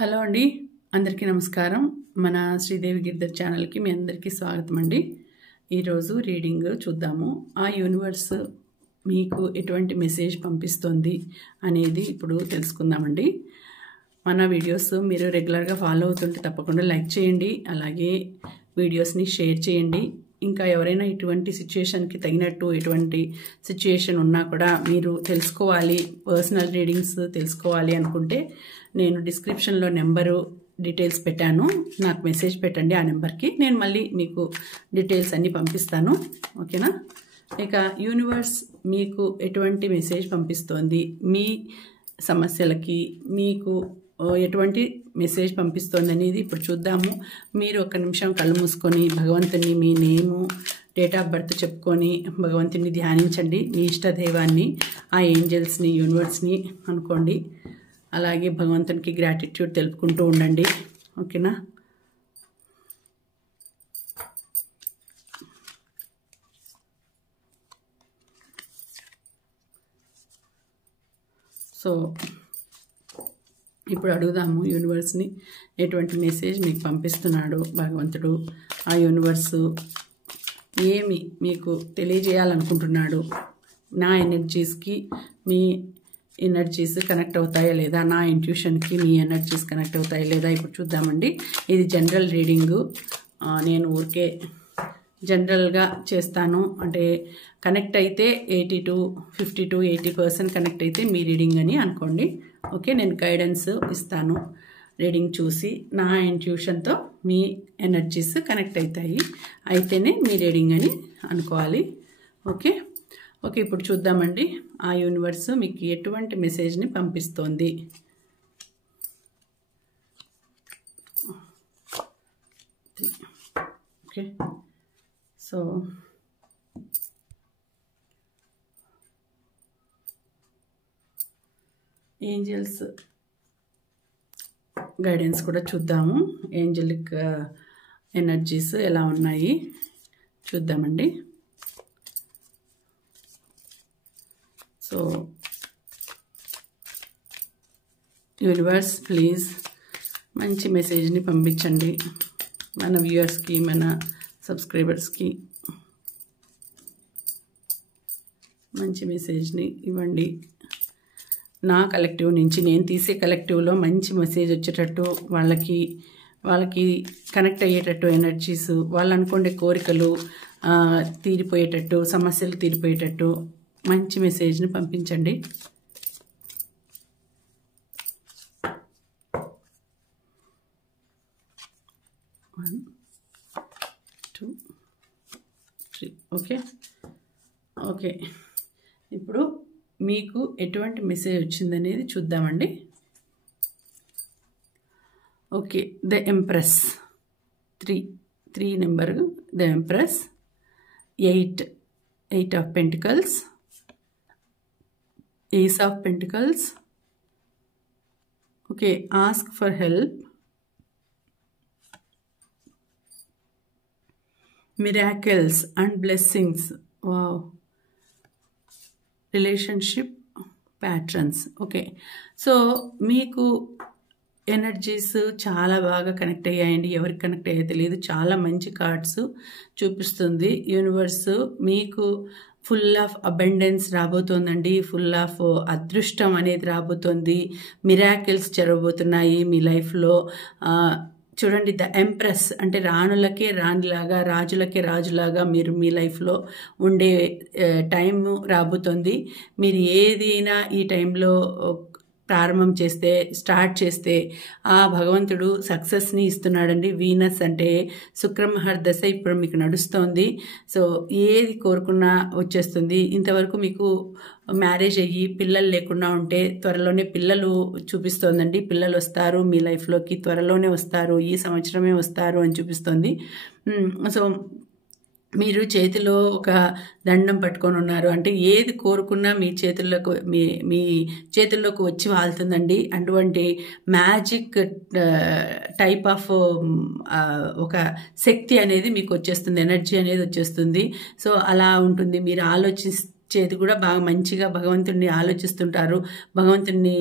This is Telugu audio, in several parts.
హలో అండి, అందరికీ నమస్కారం. మన శ్రీదేవి గిరిధర్ ఛానల్కి మీ అందరికీ స్వాగతం అండి. ఈరోజు రీడింగ్ చూద్దాము. ఆ యూనివర్స్ మీకు ఎటువంటి మెసేజ్ పంపిస్తుంది అనేది ఇప్పుడు తెలుసుకుందామండి. మన వీడియోస్ మీరు రెగ్యులర్గా ఫాలో అవుతుంటే తప్పకుండా లైక్ చేయండి, అలాగే వీడియోస్ని షేర్ చేయండి. ఇంకా ఎవరైనా ఇటువంటి సిచ్యుయేషన్కి తగినట్టు ఎటువంటి సిచ్యుయేషన్ ఉన్నా కూడా మీరు తెలుసుకోవాలి, పర్సనల్ రీడింగ్స్ తెలుసుకోవాలి అనుకుంటే నేను డిస్క్రిప్షన్లో నెంబరు డీటెయిల్స్ పెట్టాను. నాకు మెసేజ్ పెట్టండి, ఆ నెంబర్కి నేను మళ్ళీ మీకు డీటెయిల్స్ అన్నీ పంపిస్తాను. ఓకేనా? ఇక యూనివర్స్ మీకు ఎటువంటి మెసేజ్ పంపిస్తోంది, మీ సమస్యలకి మీకు ఎటువంటి మెసేజ్ పంపిస్తోంది అనేది ఇప్పుడు చూద్దాము. మీరు ఒక నిమిషం కళ్ళు మూసుకొని భగవంతుని మీ నేము, డేట్ ఆఫ్ బర్త్ చెప్పుకొని భగవంతుని ధ్యానించండి. మీ ఇష్టదైవాన్ని, ఆ ఏంజల్స్ని, యూనివర్స్ని అనుకోండి. అలాగే భగవంతునికి గ్రాటిట్యూడ్ తెలుపుకుంటూ ఉండండి. ఓకేనా? సో ఇప్పుడు అడుగుదాము యూనివర్స్ని ఎటువంటి మెసేజ్ మీకు పంపిస్తున్నాడు భగవంతుడు. ఆ యూనివర్సు ఏమి మీకు తెలియజేయాలనుకుంటున్నాడు, నా ఎనర్జీస్కి మీ ఎనర్జీస్ కనెక్ట్ అవుతాయా లేదా, నా ఇంట్యూషన్కి మీ ఎనర్జీస్ కనెక్ట్ అవుతాయా లేదా ఇప్పుడు చూద్దామండి. ఇది జనరల్ రీడింగు. నేను ఊరికే జనరల్గా చేస్తాను. అంటే కనెక్ట్ అయితే 80 to 50 to 80% కనెక్ట్ అయితే మీ రీడింగ్ అని అనుకోండి. ఓకే, నేను గైడెన్స్ ఇస్తాను. రీడింగ్ చూసి నా ఇంట్యూషన్తో మీ ఎనర్జీస్ కనెక్ట్ అవుతాయి, అయితేనే మీ రీడింగ్ అని అనుకోవాలి. ఓకే ఓకే ఇప్పుడు చూద్దామండి. ఆ యూనివర్స్ మీకు ఎటువంటి మెసేజ్ని పంపిస్తోంది. ఓకే, సో ఏంజల్స్ గైడెన్స్ కూడా చూద్దాము. ఏంజలిక్ ఎనర్జీస్ ఎలా ఉన్నాయి చూద్దామండి. సో యూనివర్స్ ప్లీజ్ మంచి మెసేజ్ని పంపించండి మన వ్యూయర్స్కి, మన సబ్స్క్రైబర్స్కి. మంచి మెసేజ్ని ఇవ్వండి. నా కలెక్టివ్ నుంచి, నేను తీసే కలెక్టివ్లో మంచి మెసేజ్ వచ్చేటట్టు, వాళ్ళకి కనెక్ట్ అయ్యేటట్టు ఎనర్జీస్, వాళ్ళు అనుకునే కోరికలు తీరిపోయేటట్టు, సమస్యలు తీరిపోయేటట్టు మంచి మెసేజ్ని పంపించండి. One, two, three. Okay okay ఇప్పుడు మీకు ఎటువంటి మెసేజ్ వచ్చిందనేది చూద్దామండి. Okay, the empress, 3 number, the empress, 8 of pentacles, ace of pentacles. Okay, ask for help, miracles and blessings, wow, relationship patterns. Okay, so మీకు ఎనర్జీస్ చాలా బాగా కనెక్ట్ అయ్యాయండి. ఎవరికి కనెక్ట్ అయ్యాయో తెలియదు, చాలా మంచి కార్డ్స్ చూపిస్తుంది యూనివర్స్. మీకు ఫుల్ ఆఫ్ అబండెన్స్ రాబోతోందండి, ఫుల్ ఆఫ్ అదృష్టం అనేది రాబోతోంది. మిరాకిల్స్ జరగబోతున్నాయి మీ లైఫ్లో. చూడండి, ద ఎంప్రెస్ అంటే రాణులకే రాణిలాగా, రాజులకే రాజులాగా మీరు మీ లైఫ్లో ఉండే టైం రాబోతుంది. మీరు ఏదైనా ఈ టైంలో స్టార్ట్ చేస్తే ఆ భగవంతుడు సక్సెస్ని ఇస్తున్నాడండి. వీనస్ అంటే శుక్రమహర్దశ ఇప్పుడు మీకు నడుస్తోంది. సో ఏది కోరుకున్నా వచ్చేస్తుంది. ఇంతవరకు మీకు మ్యారేజ్ అయ్యి పిల్లలు లేకుండా ఉంటే త్వరలోనే పిల్లలు చూపిస్తోందండి. పిల్లలు వస్తారు మీ లైఫ్లోకి, త్వరలోనే వస్తారు, ఈ సంవత్సరమే వస్తారు అని చూపిస్తోంది. సో మీరు చేతిలో ఒక దండం పట్టుకొని ఉన్నారు అంటే ఏది కోరుకున్నా మీ చేతుల్లోకి వచ్చి వాళ్తుందండి. అటువంటి మ్యాజిక్ టైప్ ఆఫ్ ఒక శక్తి అనేది మీకు వచ్చేస్తుంది, ఎనర్జీ అనేది వచ్చేస్తుంది. సో అలా ఉంటుంది. మీరు చేతి కూడా బాగా మంచిగా భగవంతుడిని ఆలోచిస్తుంటారు, భగవంతుడిని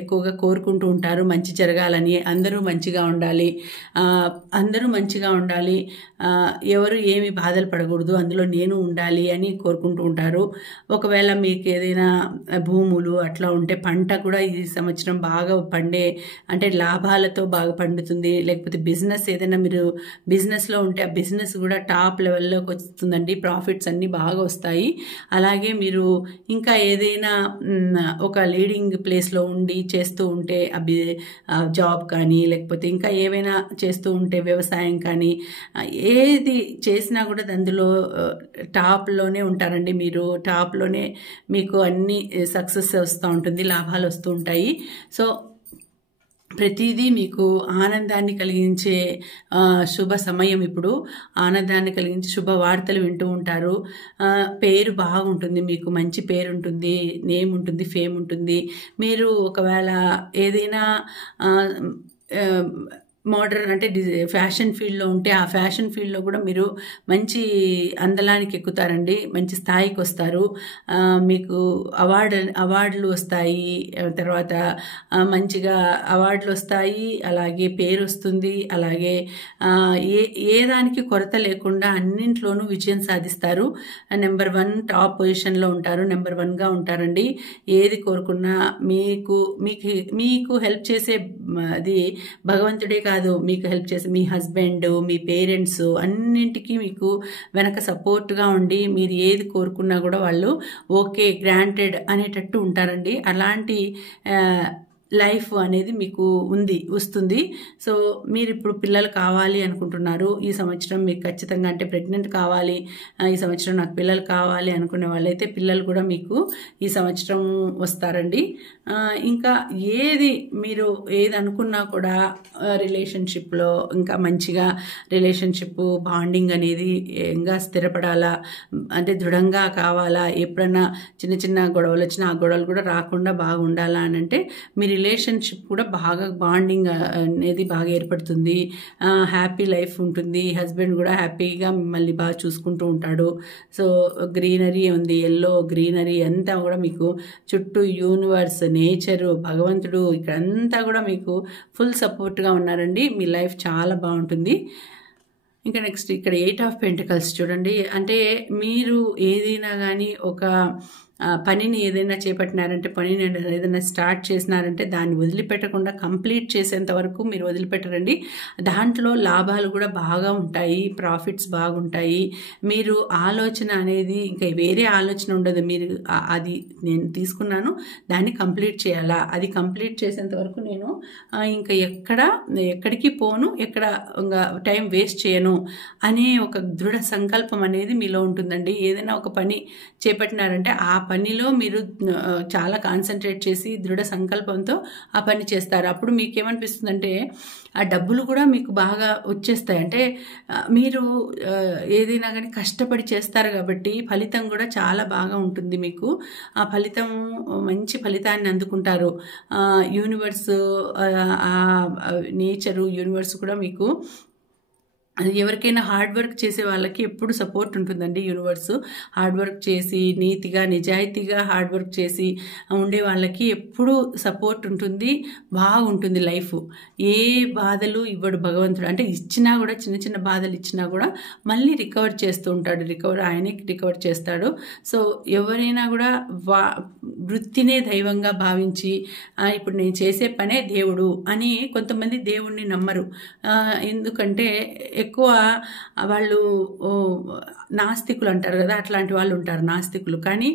ఎక్కువగా కోరుకుంటూ ఉంటారు మంచి జరగాలని, అందరూ మంచిగా ఉండాలి, అందరూ మంచిగా ఉండాలి, ఎవరు ఏమి బాధలు పడకూడదు, అందులో నేను ఉండాలి అని కోరుకుంటూ ఉంటారు. ఒకవేళ మీకు ఏదైనా భూములు అట్లా ఉంటే పంట కూడా ఈ సంవత్సరం బాగా పండే, అంటే లాభాలతో బాగా పండుతుంది. లేకపోతే బిజినెస్ ఏదైనా మీరు బిజినెస్లో ఉంటే ఆ బిజినెస్ కూడా టాప్ లెవెల్లోకి వస్తుందండి, ప్రాఫిట్స్ అన్నీ బాగా వస్తాయి. అలాగే మీరు ఇంకా ఏదైనా ఒక లీడింగ్ ప్లేస్లో ఉండి చేస్తూ ఉంటే జాబ్ కానీ లేకపోతే ఇంకా ఏవైనా చేస్తూ ఉంటే వ్యవసాయం కానీ ఏది చేసినా కూడా అందులో టాప్లోనే ఉంటారండి. మీరు టాప్లోనే మీకు అన్ని సక్సెస్ వస్తూ ఉంటుంది, లాభాలు వస్తూ ఉంటాయి. సో ప్రతిదీ మీకు ఆనందాన్ని కలిగించే శుభ సమయం. ఇప్పుడు ఆనందాన్ని కలిగించే శుభవార్తలు వింటూ ఉంటారు. పేరు బాగుంటుంది, మీకు మంచి పేరు ఉంటుంది, నేమ్ ఉంటుంది, ఫేమ్ ఉంటుంది. మీరు ఒకవేళ ఏదైనా మోడర్న్ అంటే ఫ్యాషన్ ఫీల్డ్లో ఉంటే ఆ ఫ్యాషన్ ఫీల్డ్లో కూడా మీరు మంచి ఎక్కుతారండి, మంచి స్థాయికి వస్తారు. మీకు అవార్డులు వస్తాయి, తర్వాత మంచిగా అవార్డులు వస్తాయి, అలాగే పేరు వస్తుంది. అలాగే ఏ దానికి కొరత లేకుండా అన్నింట్లోనూ విజయం సాధిస్తారు. నెంబర్ 1 టాప్ పొజిషన్లో ఉంటారు, నెంబర్ 1గా ఉంటారండి. ఏది కోరుకున్నా మీకు హెల్ప్ చేసే అది భగవంతుడే కాదు, మీకు హెల్ప్ చేసే మీ హస్బెండ్, మీ పేరెంట్స్ అన్నింటికీ మీకు వెనక సపోర్ట్గా ఉండి మీరు ఏది కోరుకున్నా కూడా వాళ్ళు ఓకే గ్రాంటెడ్ అనేటట్టు ఉంటారండి. అలాంటి లైఫ్ అనేది మీకు వస్తుంది. సో మీరు ఇప్పుడు పిల్లలు కావాలి అనుకుంటున్నారు, ఈ సంవత్సరం మీకు ఖచ్చితంగా అంటే ప్రెగ్నెంట్ కావాలి, ఈ సంవత్సరం నాకు పిల్లలు కావాలి అనుకునే వాళ్ళైతే పిల్లలు కూడా మీకు ఈ సంవత్సరం వస్తారండి. ఇంకా మీరు ఏది అనుకున్నా కూడా రిలేషన్షిప్లో ఇంకా మంచిగా రిలేషన్షిప్ బాండింగ్ అనేది ఇంకా స్థిరపడాలా, అంటే దృఢంగా కావాలా, ఎప్పుడన్నా చిన్న చిన్న గొడవలు వచ్చినా ఆ గొడవలు కూడా రాకుండా బాగుండాలా అని అంటే మీ రిలేషన్షిప్ కూడా బాగా బాండింగ్ అనేది బాగా ఏర్పడుతుంది. హ్యాపీ లైఫ్ ఉంటుంది, హస్బెండ్ కూడా హ్యాపీగా మిమ్మల్ని బాగా చూసుకుంటూ ఉంటాడు. సో గ్రీనరీ ఉంది, ఎల్లో గ్రీనరీ అంతా కూడా మీకు చుట్టూ యూనివర్స్, నేచరు, భగవంతుడు ఇక్కడంతా కూడా మీకు ఫుల్ సపోర్ట్గా ఉన్నారండి. మీ లైఫ్ చాలా బాగుంటుంది. ఇంకా నెక్స్ట్ ఇక్కడ 8 ఆఫ్ పెంటికల్స్ చూడండి. అంటే మీరు ఏదైనా కానీ ఒక పనిని ఏదైనా చేపట్టినారంటే, పనిని ఏదైనా స్టార్ట్ చేసినారంటే దాన్ని వదిలిపెట్టకుండా కంప్లీట్ చేసేంత వరకు మీరు వదిలిపెట్టరండి. దాంట్లో లాభాలు కూడా బాగా ఉంటాయి, ప్రాఫిట్స్ బాగుంటాయి. మీరు ఆలోచన అనేది ఇంకా వేరే ఆలోచన ఉండదు. మీరు అది నేను తీసుకున్నాను, దాన్ని కంప్లీట్ చేయాలా, అది కంప్లీట్ చేసేంత వరకు నేను ఇంకా ఎక్కడికి పోను, ఎక్కడ ఇంకా టైం వేస్ట్ చేయను అనే ఒక దృఢ సంకల్పం అనేది మీలో ఉంటుందండి. ఏదైనా ఒక పని చేపట్టినారంటే ఆ పనిలో మీరు చాలా కాన్సన్ట్రేట్ చేసి దృఢ సంకల్పంతో ఆ పని చేస్తారు. అప్పుడు మీకు ఏమనిపిస్తుందంటే ఆ డబ్బులు కూడా మీకు బాగా వచ్చేస్తాయి. అంటే మీరు ఏదైనా కానీ కష్టపడి చేస్తారు కాబట్టి ఫలితం కూడా చాలా బాగా ఉంటుంది. మీకు ఆ ఫలితం మంచి ఫలితాన్ని అందుకుంటారు. యూనివర్స్, నేచరు, యూనివర్స్ కూడా మీకు ఎవరికైనా హార్డ్ వర్క్ చేసే వాళ్ళకి ఎప్పుడు సపోర్ట్ ఉంటుందండి. యూనివర్స్ హార్డ్ వర్క్ చేసి నీతిగా నిజాయితీగా హార్డ్ వర్క్ చేసి ఉండే వాళ్ళకి ఎప్పుడు సపోర్ట్ ఉంటుంది, బాగుంటుంది లైఫ్. ఏ బాధలు ఇవ్వడు భగవంతుడు. అంటే ఇచ్చినా కూడా చిన్న చిన్న బాధలు ఇచ్చినా కూడా మళ్ళీ రికవర్ చేస్తూ ఉంటాడు, ఆయనే రికవర్ చేస్తాడు. సో ఎవరైనా కూడా వృత్తినే దైవంగా భావించి ఇప్పుడు నేను చేసే పనే దేవుడు అని, కొంతమంది దేవుణ్ణి నమ్మరు. ఎందుకంటే ఎక్కువ వాళ్ళు నాస్తికులు అంటారు కదా, అట్లాంటి వాళ్ళు ఉంటారు నాస్తికులు. కానీ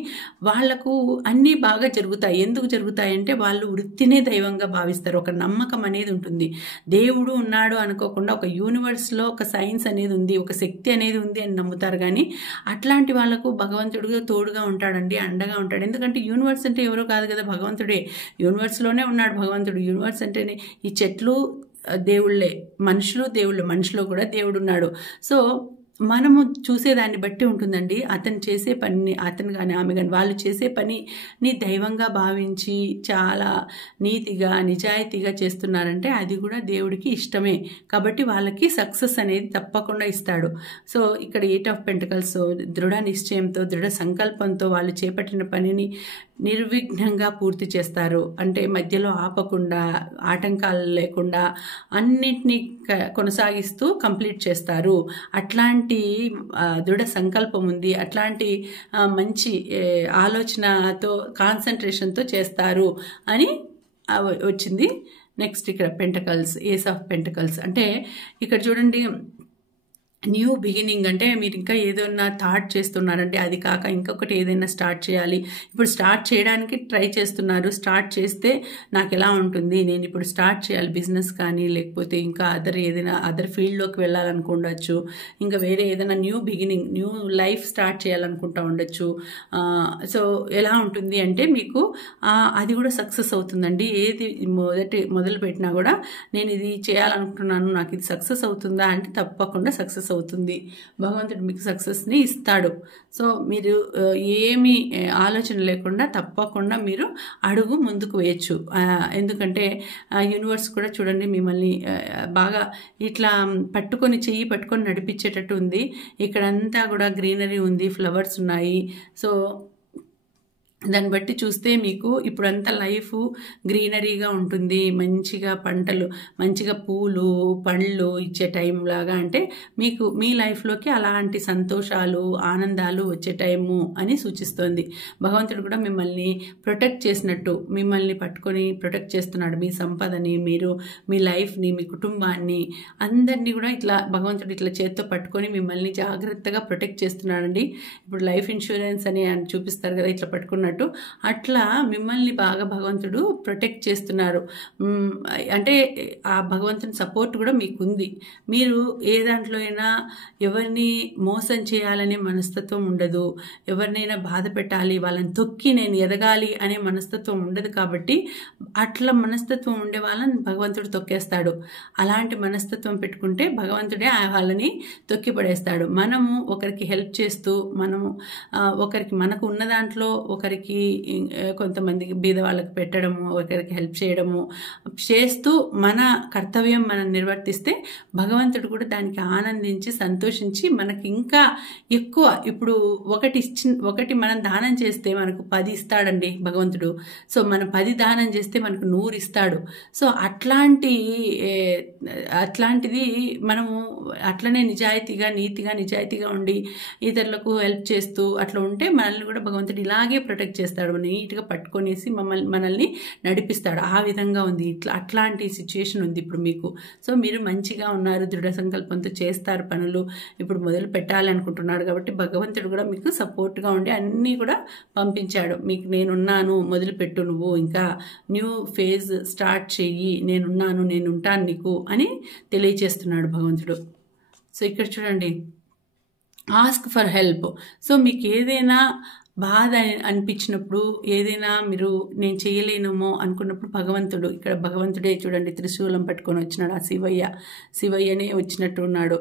వాళ్లకు అన్నీ బాగా జరుగుతాయి. ఎందుకు జరుగుతాయంటే వాళ్ళు వృత్తినే దైవంగా భావిస్తారు. ఒక నమ్మకం అనేది ఉంటుంది. దేవుడు ఉన్నాడు అనుకోకుండా ఒక యూనివర్స్లో ఒక సైన్స్ అనేది ఉంది, ఒక శక్తి అనేది ఉంది అని నమ్ముతారు. కానీ అట్లాంటి వాళ్ళకు భగవంతుడు తోడుగా ఉంటాడండి, అండగా ఉంటాడు. ఎందుకంటే యూనివర్స్ అంటే ఎవరో కాదు కదా, భగవంతుడే. యూనివర్స్లోనే ఉన్నాడు భగవంతుడు. యూనివర్స్ అంటేనే ఈ చెట్లు దేవుళ్ళే, మనుషులు దేవుళ్ళు, మనిషిలో కూడా దేవుడు ఉన్నాడు. సో మనము చూసేదాన్ని బట్టి ఉంటుందండి. అతను చేసే పనిని, అతను కానీ ఆమె కానీ వాళ్ళు చేసే పనిని దైవంగా భావించి చాలా నీతిగా నిజాయితీగా చేస్తున్నారంటే అది కూడా దేవుడికి ఇష్టమే. కాబట్టి వాళ్ళకి సక్సెస్ అనేది తప్పకుండా ఇస్తాడు. సో ఇక్కడ 8 ఆఫ్ పెంటకల్స్ దృఢ నిశ్చయంతో దృఢ సంకల్పంతో వాళ్ళు చేపట్టిన పనిని నిర్విఘ్నంగా పూర్తి చేస్తారు. అంటే మధ్యలో ఆపకుండా, ఆటంకాలు లేకుండా అన్నిటినీ కొనసాగిస్తూ కంప్లీట్ చేస్తారు. అట్లాంటి దృఢ సంకల్పం ఉంది, అట్లాంటి మంచి ఆలోచనతో కాన్సన్ట్రేషన్తో చేస్తారు అని వచ్చింది. నెక్స్ట్ ఇక్కడ పెంటకల్స్, ఏస్ ఆఫ్ పెంటకల్స్ అంటే ఇక్కడ చూడండి, న్యూ బిగినింగ్ అంటే మీరు ఇంకా ఏదైనా థాట్ చేస్తున్నారంటే అది కాక ఇంకొకటి ఏదైనా స్టార్ట్ చేయాలి. ఇప్పుడు స్టార్ట్ చేయడానికి ట్రై చేస్తున్నారు. స్టార్ట్ చేస్తే నాకు ఎలా ఉంటుంది, నేను ఇప్పుడు స్టార్ట్ చేయాలి బిజినెస్ కానీ, లేకపోతే ఇంకా ఏదైనా అదర్ ఫీల్డ్లోకి వెళ్ళాలనుకోవచ్చు, ఇంకా వేరే ఏదైనా new beginning, new life start చేయాలనుకుంటా ఉండొచ్చు. సో ఎలా ఉంటుంది అంటే మీకు అది కూడా సక్సెస్ అవుతుందండి. ఏది మొదలు పెట్టినా కూడా నేను ఇది చేయాలనుకుంటున్నాను, నాకు ఇది సక్సెస్ అవుతుందా అంటే తప్పకుండా సక్సెస్ అవుతుంది. భగవంతుడు మీకు సక్సెస్ని ఇస్తాడు. సో మీరు ఏమి ఆలోచన లేకుండా తప్పకుండా మీరు అడుగు ముందుకు వేయచ్చు. ఎందుకంటే యూనివర్స్ కూడా చూడండి మిమ్మల్ని బాగా ఇట్లా చెయ్యి పట్టుకొని నడిపించేటట్టు ఉంది. ఇక్కడంతా కూడా గ్రీనరీ ఉంది, ఫ్లవర్స్ ఉన్నాయి. సో దాన్ని బట్టి చూస్తే మీకు ఇప్పుడంతా లైఫ్ గ్రీనరీగా ఉంటుంది, మంచిగా పంటలు, మంచిగా పూలు పండ్లు ఇచ్చే టైం లాగా. అంటే మీకు మీ లైఫ్లోకి అలాంటి సంతోషాలు ఆనందాలు వచ్చే టైము అని సూచిస్తోంది. భగవంతుడు కూడా మిమ్మల్ని ప్రొటెక్ట్ చేసినట్టు, మిమ్మల్ని పట్టుకొని ప్రొటెక్ట్ చేస్తున్నాడు. మీ సంపదని, మీరు మీ లైఫ్ని, మీ కుటుంబాన్ని, అందరినీ కూడా ఇట్లా భగవంతుడు ఇట్లా చేత్తో పట్టుకొని మిమ్మల్ని జాగ్రత్తగా ప్రొటెక్ట్ చేస్తున్నాడండి. ఇప్పుడు లైఫ్ ఇన్సూరెన్స్ అని చూపిస్తారు కదా, ఇట్లా పట్టుకున్నట్టు అట్లా మిమ్మల్ని బాగా భగవంతుడు ప్రొటెక్ట్ చేస్తున్నారు. అంటే ఆ భగవంతుని సపోర్ట్ కూడా మీకు ఉంది. మీరు ఏ దాంట్లో అయినా ఎవరిని మోసం చేయాలనే మనస్తత్వం ఉండదు, ఎవరినైనా బాధ పెట్టాలి, వాళ్ళని తొక్కి నేను ఎదగాలి అనే మనస్తత్వం ఉండదు. కాబట్టి అట్లా మనస్తత్వం ఉండే వాళ్ళని భగవంతుడు తొక్కేస్తాడు. అలాంటి మనస్తత్వం పెట్టుకుంటే భగవంతుడే వాళ్ళని తొక్కి పడేస్తాడు. మనము ఒకరికి హెల్ప్ చేస్తూ, మనము ఒకరికి మనకు ఉన్న దాంట్లో ఒకరికి కొంతమందికి బీద వాళ్ళకి పెట్టడము, ఒకరికి హెల్ప్ చేయడము చేస్తూ మన కర్తవ్యం మనం నిర్వర్తిస్తే భగవంతుడు కూడా దానికి ఆనందించి సంతోషించి మనకి ఇంకా ఎక్కువ, ఇప్పుడు ఒకటి మనం దానం చేస్తే మనకు 10 ఇస్తాడండి భగవంతుడు. సో మనం 10 దానం చేస్తే మనకు 100 ఇస్తాడు. సో అట్లాంటిది మనము అట్లనే నిజాయితీగా ఉండి ఇతరులకు హెల్ప్ చేస్తూ అట్లా ఉంటే మనల్ని కూడా భగవంతుడు ఇలాగే ప్రొటెక్ట్ చేస్తాడు. నీట్గా పట్టుకొనేసి మనల్ని నడిపిస్తాడు. ఆ విధంగా ఉంది. అట్లాంటి సిచ్యుయేషన్ ఉంది ఇప్పుడు మీకు. సో మీరు మంచిగా ఉన్నారు, దృఢ సంకల్పంతో చేస్తారు పనులు. ఇప్పుడు మొదలు పెట్టాలి అనుకుంటున్నాడు కాబట్టి భగవంతుడు కూడా మీకు సపోర్ట్గా ఉండి అన్నీ కూడా పంపించాడు. మీకు నేనున్నాను, మొదలుపెట్టు, నువ్వు ఇంకా న్యూ ఫేజ్ స్టార్ట్ చెయ్యి, నేనున్నాను, నేను ఉంటాను నీకు అని తెలియచేస్తున్నాడు భగవంతుడు. సో ఇక్కడ చూడండి, ఆస్క్ ఫర్ హెల్ప్. సో మీకు ఏదైనా బాధ అనిపించినప్పుడు, ఏదైనా మీరు నేను చేయలేనేమో అనుకున్నప్పుడు భగవంతుడే చూడండి త్రిశూలం పట్టుకొని వచ్చినాడు. ఆ శివయ్యనే వచ్చినట్టు ఉన్నాడు.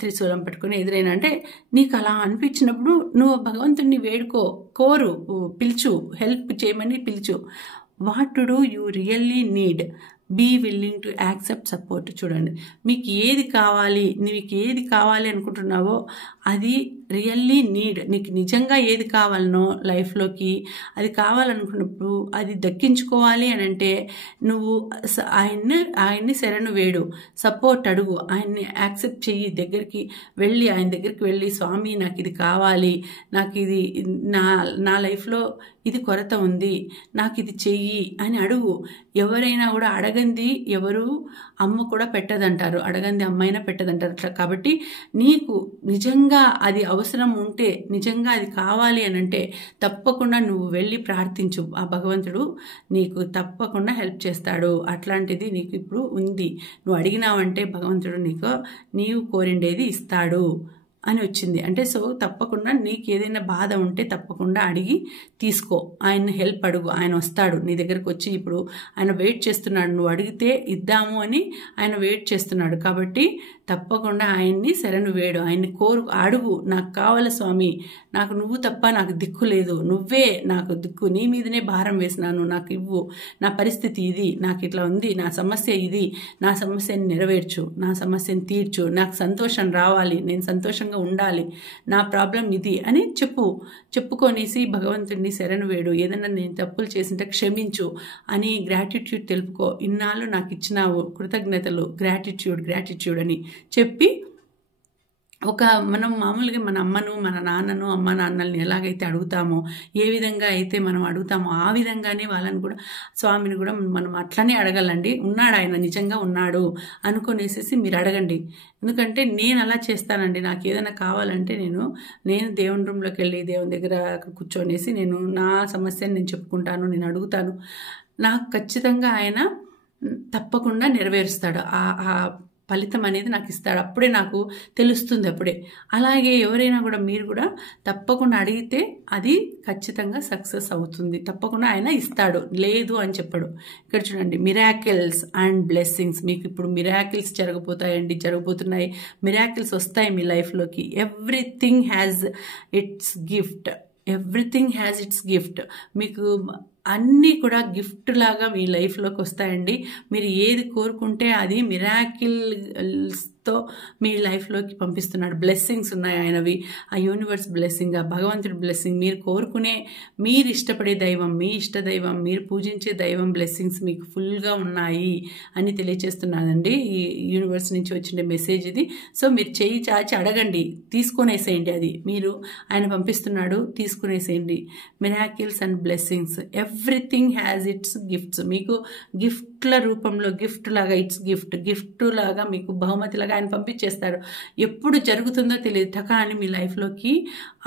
త్రిశూలం పట్టుకొని ఎదురైనా అంటే నీకు అలా అనిపించినప్పుడు నువ్వు భగవంతుడిని పిలుచు, హెల్ప్ చేయమని పిలుచు. What do you really need, be willing to accept support. చూడండి మీకు ఏది కావాలి అనుకుంటున్నావో అది రియల్లీ నీడ్, నీకు నిజంగా ఏది కావాలనో లైఫ్లోకి అది కావాలనుకున్నప్పుడు అది దక్కించుకోవాలి అని అంటే నువ్వు ఆయన్ని శరణు వేడు, సపోర్ట్ అడుగు, ఆయన్ని యాక్సెప్ట్ చెయ్యి, ఆయన దగ్గరికి వెళ్ళి స్వామి నాకు ఇది కావాలి, నాకు ఇది నా లైఫ్లో ఇది కొరత ఉంది, నాకు ఇది చెయ్యి అని అడుగు. ఎవరైనా కూడా అడగంది ఎవరు అమ్మ కూడా పెట్టదంటారు, అడగంది అమ్మైనా పెట్టదంటారు. అట్లా కాబట్టి నీకు నిజంగా అది అవసరం ఉంటే, నిజంగా అది కావాలి అని అంటే తప్పకుండా నువ్వు వెళ్ళి ప్రార్థించు. ఆ భగవంతుడు నీకు తప్పకుండా హెల్ప్ చేస్తాడు. అట్లాంటిది నీకు ఇప్పుడు ఉంది, నువ్వు అడిగినావంటే భగవంతుడు నీవు కోరిండేది ఇస్తాడు అని వచ్చింది. అంటే సో తప్పకుండా నీకు ఏదైనా బాధ ఉంటే తప్పకుండా అడిగి తీసుకో, ఆయన హెల్ప్ అడుగు, ఆయన వస్తాడు నీ దగ్గరకు వచ్చి. ఇప్పుడు ఆయన వెయిట్ చేస్తున్నాడు, నువ్వు అడిగితే ఇద్దాము అని ఆయన వెయిట్ చేస్తున్నాడు. కాబట్టి తప్పకుండా ఆయన్ని శరణు వేడు, ఆయన్ని అడుగు, నాకు కావాలి స్వామి, నాకు నువ్వు తప్ప నాకు దిక్కు లేదు, నువ్వే నాకు దిక్కు, నీ మీదనే భారం వేసినాను, నాకు ఇవ్వు, నా పరిస్థితి ఇది, నాకు ఇట్లా ఉంది, నా సమస్య ఇది, నా సమస్యని నెరవేర్చు, నా సమస్యని తీర్చు, నాకు సంతోషం రావాలి, నేను సంతోషంగా ఉండాలి, నా ప్రాబ్లం ఇది అని చెప్పుకొనేసి భగవంతుడిని శరణు వేడు. ఏదైనా నేను తప్పులు చేసింటే క్షమించు అని గ్రాటిట్యూడ్ తెలుపుకో, ఇన్నాళ్ళు నాకు ఇచ్చినావు, కృతజ్ఞతలు, గ్రాటిట్యూడ్ అని చెప్పి మనం మామూలుగా మన అమ్మను, మన నాన్నను, అమ్మ నాన్నల్ని ఎలాగైతే అడుగుతామో, ఏ విధంగా అయితే మనం అడుగుతామో ఆ విధంగానే వాళ్ళని కూడా, స్వామిని కూడా మనం అట్లనే అడగాలండి. ఉన్నాడు ఆయన, నిజంగా ఉన్నాడు అనుకునేసేసి మీరు అడగండి. ఎందుకంటే నేను అలా చేస్తానండి. నాకు ఏదైనా కావాలంటే నేను దేవుని రూమ్లోకి వెళ్ళి దేవుని దగ్గర కూర్చొనేసి నేను నా సమస్యని నేను చెప్పుకుంటాను, నేను అడుగుతాను. నాకు ఖచ్చితంగా ఆయన తప్పకుండా నెరవేరుస్తాడు. ఆ ఫలితం అనేది నాకు ఇస్తాడు. అప్పుడే నాకు తెలుస్తుంది. అప్పుడే అలాగే ఎవరైనా కూడా మీరు కూడా తప్పకుండా అడిగితే అది ఖచ్చితంగా సక్సెస్ అవుతుంది. తప్పకుండా ఆయన ఇస్తాడు, లేదు అని చెప్పడు. ఇక్కడ చూడండి, మిరాకిల్స్ అండ్ బ్లెస్సింగ్స్. మీకు ఇప్పుడు మిరాకిల్స్ జరగబోతున్నాయి. మిరాకిల్స్ వస్తాయి మీ లైఫ్లోకి. Everything has it's gift. మీకు అన్నీ కూడా గిఫ్ట్ లాగా మీ లైఫ్లోకి వస్తాయండి. మీరు ఏది కోరుకుంటే అది మిరాకిల్స్తో మీ లైఫ్లోకి పంపిస్తున్నాడు. బ్లెస్సింగ్స్ ఉన్నాయి ఆయనవి. ఆ యూనివర్స్ బ్లెస్సింగ్, ఆ భగవంతుడి బ్లెస్సింగ్, మీరు కోరుకునే, మీరు ఇష్టపడే దైవం, మీ ఇష్ట దైవం, మీరు పూజించే దైవం బ్లెస్సింగ్స్ మీకు ఫుల్గా ఉన్నాయి అని తెలియజేస్తున్నానండి. ఈ యూనివర్స్ నుంచి వచ్చిన మెసేజ్ ఇది. సో మీరు చేయి చాచి అడగండి, తీసుకునేసేయండి. అది మీరు ఆయన పంపిస్తున్నాడు, తీసుకునేసేయండి. Miracles and blessings, everything has its gifts. మీకు గిఫ్ట్ల రూపంలో, గిఫ్ట్ లాగా మీకు బహుమతిలాగా ఆయన పంపించేస్తాడు. ఎప్పుడు జరుగుతుందో తెలియదు, టకా అని మీ లైఫ్లోకి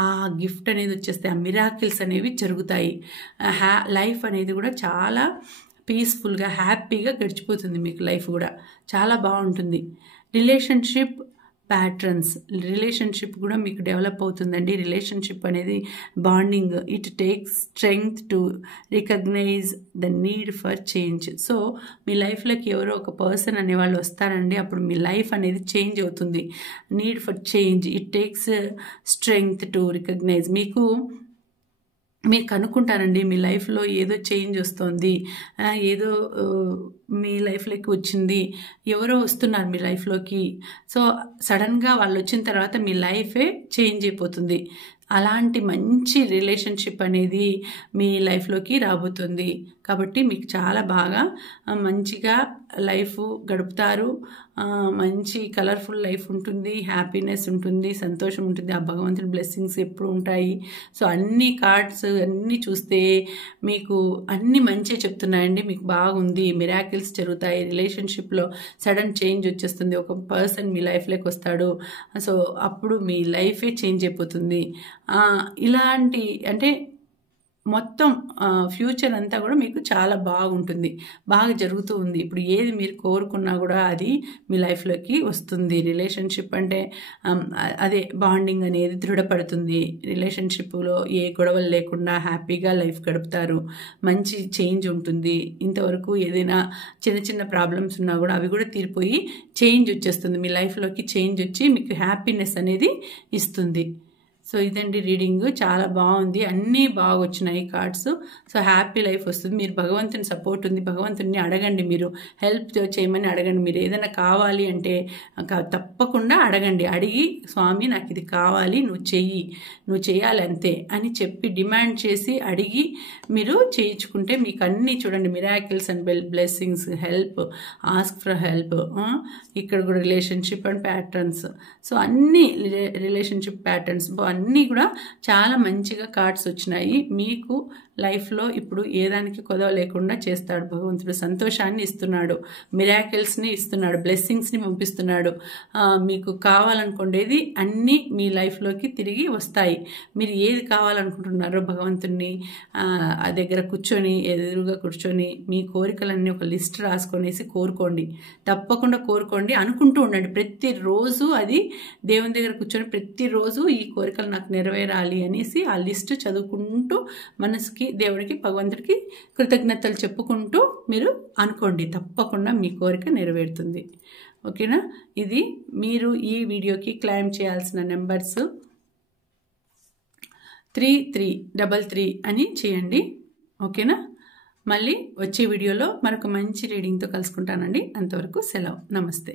ఆ గిఫ్ట్ అనేది వచ్చేస్తే ఆ మిరాకిల్స్ అనేవి జరుగుతాయి. లైఫ్ అనేది కూడా చాలా పీస్ఫుల్గా, హ్యాపీగా గడిచిపోతుంది. మీకు లైఫ్ కూడా చాలా బాగుంటుంది. రిలేషన్షిప్ కూడా మీకు డెవలప్ అవుతుందండి. రిలేషన్షిప్ అనేది bonding. It takes strength to recognise the need for change. So మీ లైఫ్లోకి ఎవరో ఒక పర్సన్ అనేవాళ్ళు వస్తారండి. అప్పుడు మీ లైఫ్ అనేది చేంజ్ అవుతుంది. Need for change, it takes strength to recognise. మీరు కనుక్కుంటారండి మీ లైఫ్లో ఏదో చేంజ్ వస్తుంది, ఏదో మీ లైఫ్లోకి వచ్చింది, ఎవరో వస్తున్నారు మీ లైఫ్లోకి. సో సడన్గా వాళ్ళు వచ్చిన తర్వాత మీ లైఫే చేంజ్ అయిపోతుంది. అలాంటి మంచి రిలేషన్షిప్ అనేది మీ లైఫ్లోకి రాబోతుంది. కాబట్టి మీకు చాలా బాగా మంచిగా లైఫ్ గడుపుతారు. మంచి కలర్ఫుల్ లైఫ్ ఉంటుంది, హ్యాపీనెస్ ఉంటుంది, సంతోషం ఉంటుంది. ఆ భగవంతుని బ్లెస్సింగ్స్ ఎప్పుడు ఉంటాయి. సో అన్ని కార్డ్స్ అన్నీ చూస్తే మీకు అన్ని మంచి చెప్తున్నాయండి. మీకు బాగుంది, మిరాకిల్స్ జరుగుతాయి, రిలేషన్షిప్లో సడన్ చేంజ్ వచ్చేస్తుంది, ఒక పర్సన్ మీ లైఫ్లోకి వస్తాడు. సో అప్పుడు మీ లైఫే చేంజ్ అయిపోతుంది. ఇలాంటి అంటే మొత్తం ఫ్యూచర్ అంతా కూడా మీకు చాలా బాగుంటుంది, బాగా జరుగుతూ ఉంది. ఇప్పుడు ఏది మీరు కోరుకున్నా కూడా అది మీ లైఫ్లోకి వస్తుంది. రిలేషన్షిప్ అంటే అదే బాండింగ్ అనేది దృఢపడుతుంది. రిలేషన్షిప్లో ఏ గొడవలు లేకుండా హ్యాపీగా లైఫ్ గడుపుతారు. మంచి చేంజ్ ఉంటుంది. ఇంతవరకు ఏదైనా చిన్న చిన్న ప్రాబ్లమ్స్ ఉన్నా కూడా అవి కూడా తీరిపోయి చేంజ్ వచ్చేస్తుంది. మీ లైఫ్లోకి చేంజ్ వచ్చి మీకు హ్యాపీనెస్ అనేది ఇస్తుంది. సో ఇదండి రీడింగ్, చాలా బాగుంది, అన్నీ బాగా వచ్చినాయి కార్డ్స్. సో హ్యాపీ లైఫ్ వస్తుంది. మీరు భగవంతుని సపోర్ట్ ఉంది, భగవంతుని అడగండి, మీరు హెల్ప్ చేయమని అడగండి. మీరు ఏదైనా కావాలి అంటే తప్పకుండా అడగండి. అడిగి స్వామి నాకు ఇది కావాలి, నువ్వు చేయాలి అంతే అని చెప్పి డిమాండ్ చేసి అడిగి మీరు చేయించుకుంటే మీకు అన్నీ చూడండి, miracles and blessings, help, ask for help. ఇక్కడ కూడా రిలేషన్షిప్ అండ్ ప్యాటర్న్స్. సో అన్ని రిలేషన్షిప్ ప్యాటర్న్స్ అన్నీ కూడా చాలా మంచిగా కార్డ్స్ వచ్చినాయి. మీకు లైఫ్లో ఇప్పుడు ఏదానికి కొదవ లేకుండా చేస్తాడు భగవంతుడు. సంతోషాన్ని ఇస్తున్నాడు, మిరాకిల్స్ని ఇస్తున్నాడు, బ్లెస్సింగ్స్ని పంపిస్తున్నాడు. మీకు కావాలనుకునేది అన్నీ మీ లైఫ్లోకి తిరిగి వస్తాయి. మీరు ఏది కావాలనుకుంటున్నారో భగవంతుడిని దగ్గర ఎదురుగా కూర్చొని మీ కోరికలన్నీ ఒక లిస్ట్ రాసుకొనేసి కోరుకోండి. తప్పకుండా కోరుకోండి, అనుకుంటూ ఉండండి. ప్రతిరోజు అది దేవుని దగ్గర కూర్చొని ప్రతిరోజు ఈ కోరికలు నాకు నెరవేరాలి అనేసి ఆ లిస్టు చదువుకుంటూ మనసుకి, దేవుడికి, భగవంతుడికి కృతజ్ఞతలు చెప్పుకుంటూ మీరు అనుకోండి. తప్పకుండా మీ కోరిక నెరవేరుతుంది. ఓకేనా? ఇది మీరు ఈ వీడియోకి క్లెయిమ్ చేయాల్సిన నెంబర్స్ 3333 అని చేయండి. ఓకేనా? మళ్ళీ వచ్చే వీడియోలో మరొక మంచి రీడింగ్తో కలుసుకుంటానండి. అంతవరకు సెలవు. నమస్తే.